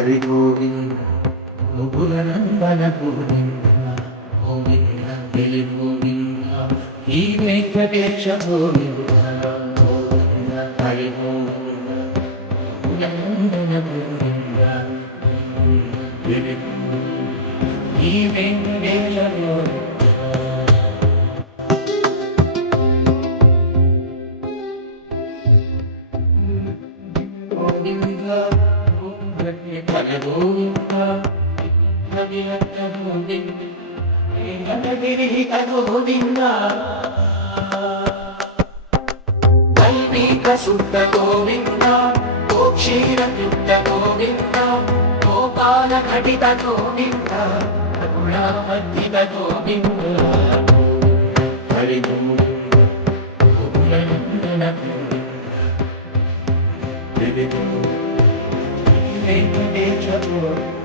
హరి గోవింద ముగులనందన గోవింద గోవింద హరి గోవింద ఈ వెంకటేశ గోవింద గోవింద హరి గోవింద ముగులనందన గోవింద హరి గోవింద ఈ వెంకటేశ గోవింద శుద్ధ గోవింద క్షీరయుక్త గోవింద గోపాల ఘటిత గోవింద కరుణామర్దిత గోవింద హరి గోవింద గోవింద వెంకటేశ్వర